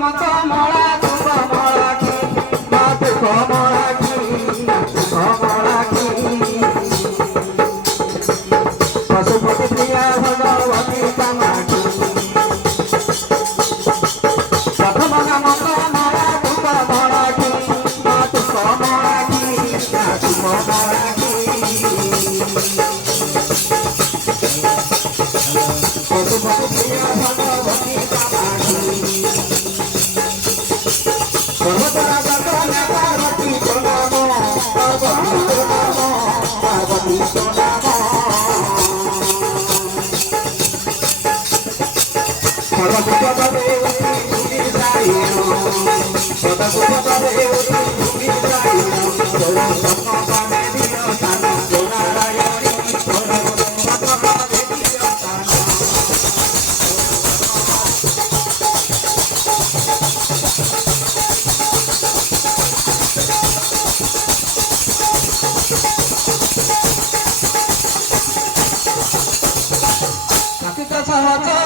কমলা কমলা কি মাত কমলা কি কমলা কি পশুপতি প্রিয়া ভগবতী কামাকি প্রথম নাম কমলা কমলা কি মাত কমলা কি কমলা কি পশুপতি প্রিয়া ভগবতী কামাকি সর্বতরা জগন্নাথ পার্বতী প্রণাম পার্বতী প্রণাম পার্বতী প্রণাম সর্বভূতপদে ভূমি যাই সর্বভূতপদে ভূমি যাই তোরা সর্বপামে দিও স্থান নারায়ণী তোরা সর্বপামে দিও স্থান সহজ